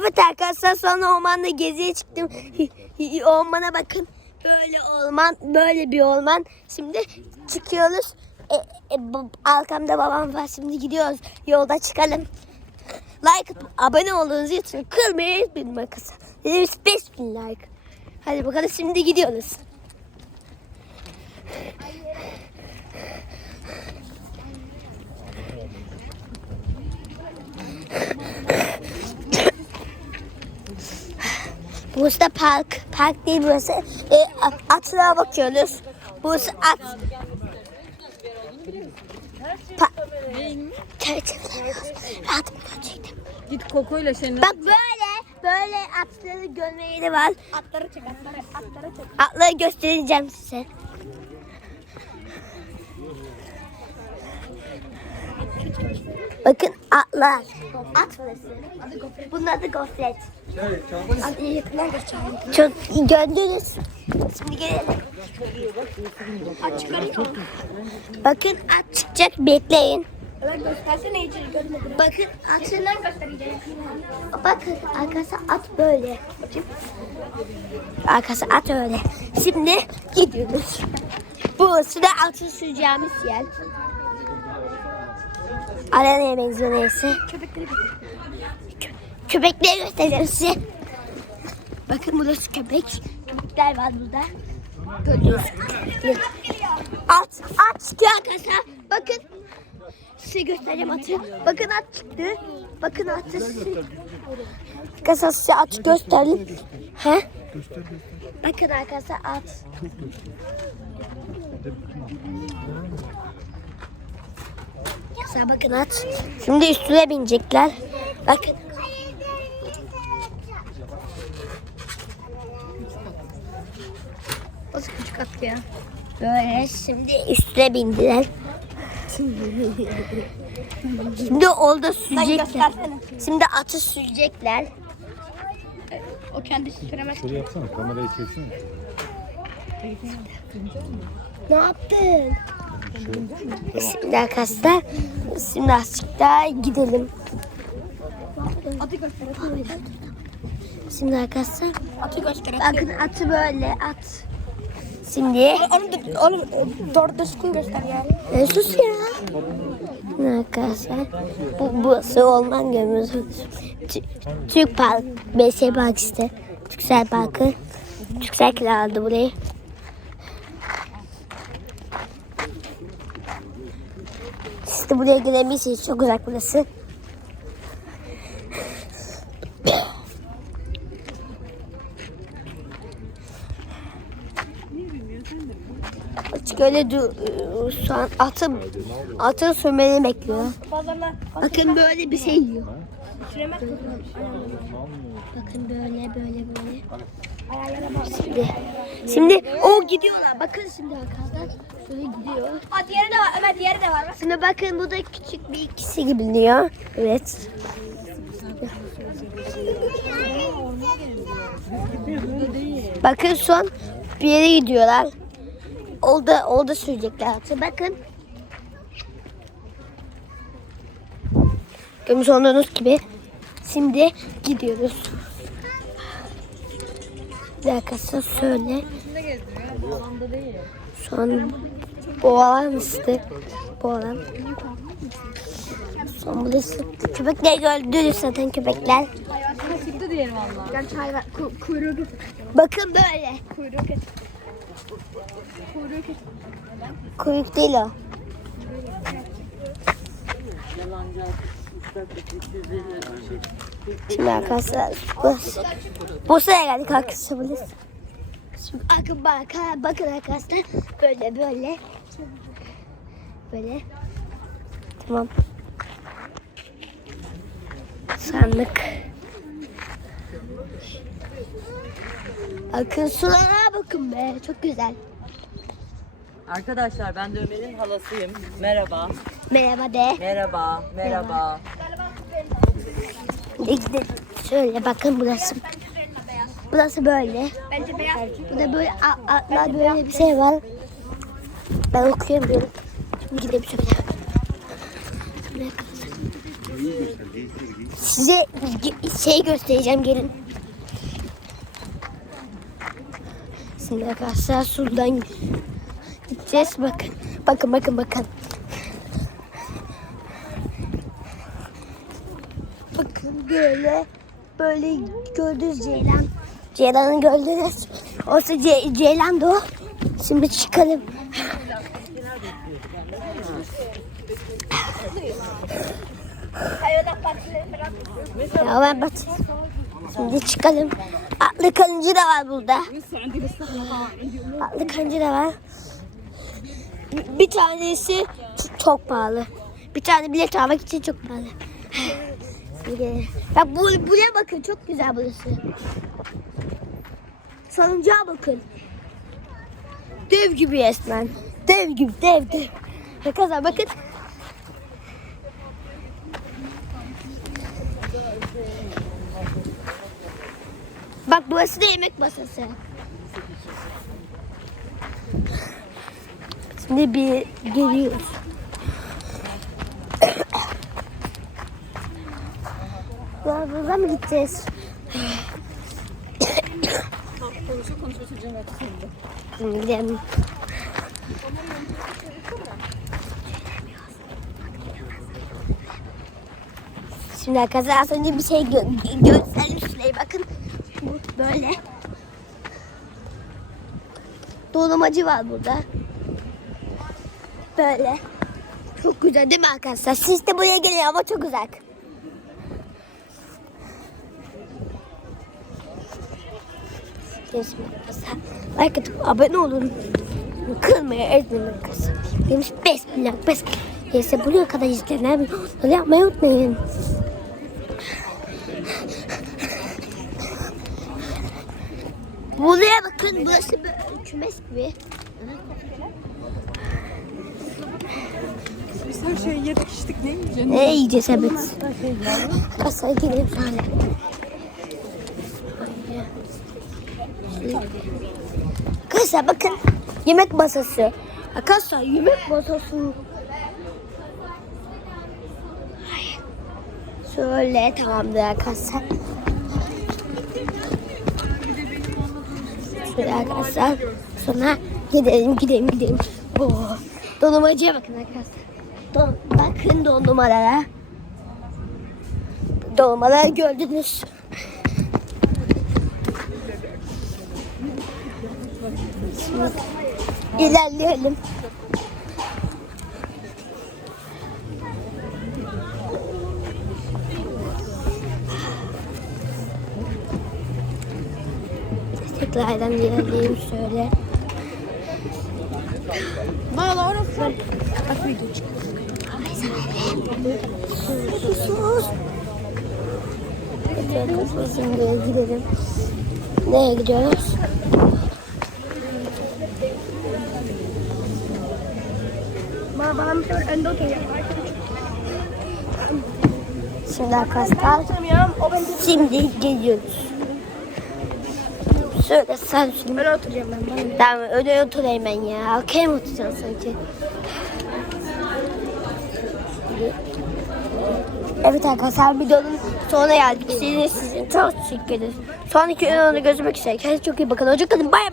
Evet arkadaşlar sonra ormanda geziye çıktım. Ormana bakın. Böyle orman, böyle bir orman. Şimdi çıkıyoruz. E, e, arkamda babam var. Şimdi gidiyoruz. Yolda çıkalım. Like abone olduğunuz için kırmayı bir makası. Dediğimiz 5000 like. Hadi bakalım şimdi gidiyoruz. Burası da park. Park değil burası. E, atlara bakıyoruz. Burası at. Pa- Çerçeveler. Rahatım gerçekten. Git kokoyla seni. Bak böyle böyle atları görme yeri var. Atları çek atları. Atları çek. Atları göstereceğim size. Bakın atlar. At burası. Bunun adı gofret. Hadi yakından göstereyim. Çok gördünüz. Şimdi gelelim. At çıkarıyor. Bakın at çıkacak bekleyin. Bakın at. Atından göstereceğim. Bakın arkası at böyle. Arkası at öyle. Şimdi gidiyoruz. Burası da atı süreceğimiz yer. Arenaya benziyor neyse. Köpekleri Kö- köpekleri göstereceğim size. Bakın burası köpek. Köpekler var burada. Gördünüz. At, at çıktı arkadaşlar. Bakın. Size göstereceğim atı. Bakın at çıktı. Bakın atı. Arkadaşlar size at göstereyim. He? Bakın arkadaşlar at. Arkadaşlar bakın at. Şimdi üstüne binecekler. Bakın. Nasıl küçük at ya? Böyle şimdi üstüne bindiler. Şimdi orada sürecekler. Şimdi atı sürecekler. O kendisi süremez. Şöyle yapsana kamerayı çeksene. Ne yaptın? Şimdi arkadaşlar şimdi azıcık daha gidelim. Şimdi arkadaşlar bakın atı böyle at. Şimdi Onu da oğlum doğru düzgün göster ya. e, sus ya. Arkadaşlar bu burası orman gömüyoruz. Tü- Türk Park, BS Park işte. Türksel Parkı. Türksel kiraladı burayı. De buraya gelebilirsiniz. Çok uzak burası. Açık öyle du şu an atı atın sürmeni bekliyor. Bakın böyle bir şey yiyor. Bakın böyle böyle böyle. Şimdi, şimdi o gidiyorlar. Bakın şimdi arkadaşlar şöyle gidiyor. Aa diğeri de var. Ömer diğeri de var. Bak. Şimdi bakın bu da küçük bir ikisi gibi biliyor. Evet. Bakın son bir yere gidiyorlar. Orada orada sürecekler. Bakın. Görmüş olduğunuz gibi. Şimdi gidiyoruz. Bir dakika söyle. Bu alan işte. Bu alan. Son burası. Köpekler gördünüz zaten köpekler. Çıktı diyelim valla. Gerçi hayvan ku, kuyruğu. Bakın böyle. Kuyruğu getir. Kuyruğu getir. Kuyruk değil o. Şimdi arkadaşlar. Bursa'ya geldik arkadaşlar. Şimdi bakın bakın, bakın arkadaşlar böyle böyle. Böyle. Tamam. Sandık. Bakın sulara bakın be. Çok güzel. Arkadaşlar ben de Ömer'in halasıyım. Merhaba. Merhaba de. Merhaba. Merhaba. İşte şöyle bakın burası. Burası böyle. Bence beyaz. Burada böyle atlar böyle bir şey var. Ben okuyamıyorum. Şimdi gidelim şöyle. size şey göstereceğim gelin. Şimdi arkadaşlar şuradan gideceğiz bakın. Bakın bakın bakın. Bakın böyle böyle gördünüz Ceylan. Ceylan'ı gördünüz. Olsa Ce Ceylan da o. Şimdi çıkalım. Ya ben bak. Şimdi çıkalım. Atlı kalıncı da var burada. Atlı kalıncı da var. Bir- tanesi çok pahalı. Bir tane bilet almak için çok pahalı. Bak bu, buraya bakın çok güzel burası. Salıncağa bakın. Dev gibi resmen. Dev gibi dev dev. Arkadaşlar bakın. Bak burası da yemek masası. Şimdi bir geliyoruz. Buradan mı gideceğiz? Şimdi gidelim. Şimdi arkadaşlar az önce bir şey gö gösterdim size. Bakın bu böyle. Dolmacı var burada. Böyle. Çok güzel değil mi arkadaşlar? Siz de buraya gelin ama çok uzak. Şimdi arkadaşlar like atıp abone olun. Kırmaya ezmeyin arkadaşlar. Demiş 5 milyon 5 Neyse buraya kadar izleyenler bir yapmayı unutmayın. Buraya bakın burası böyle kümes gibi. Biz her şeyi yedik içtik ne yiyeceğiz? Ne yiyeceğiz evet. Kasaya gidelim sonra. Arkadaşlar bakın yemek masası. Arkadaşlar yemek masası. Şöyle tamamdır arkadaşlar. Şöyle arkadaşlar. Sonra gidelim gidelim gidelim. Oh. Dondurmacıya bakın arkadaşlar. Don, bakın dondurmalara. Dondurmaları gördünüz. Şimdi ilerleyelim. Tekrardan ilerleyelim şöyle. Valla orası. Bak video Sus sus. Peki şimdi gidelim. Nereye gidiyoruz? Bana bir şey önde oturuyor. Şimdi arkadaşlar şimdi geliyoruz. Şöyle sen şimdi. Öne oturacağım ben. Tamam öyle oturayım ben ya. Arkaya mı oturacaksın sanki? Evet arkadaşlar videonun sonuna geldik. Sizin, sizin çok teşekkür ederiz. Sonraki videoda görüşmek üzere. Kendinize çok iyi bakın. Hoşçakalın. Bay bay.